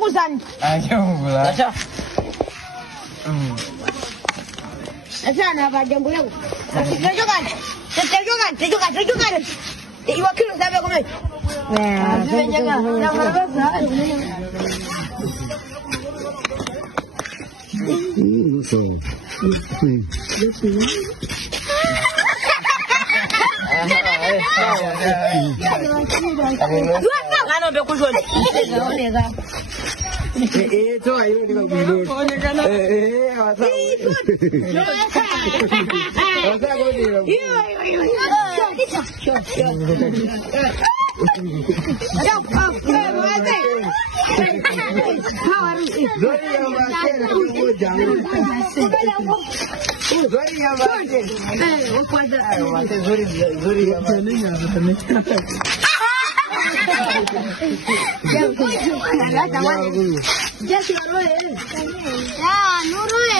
kusan. Ayo pula. Acha. Sana ba jambo langu. Tujukan. Iwakilu sabe kama. Zimenyaga. Na marabasa. Ngano bekushoni. Toa hilo liko kuiload. Wasa. Wasa kodi hilo. Nurul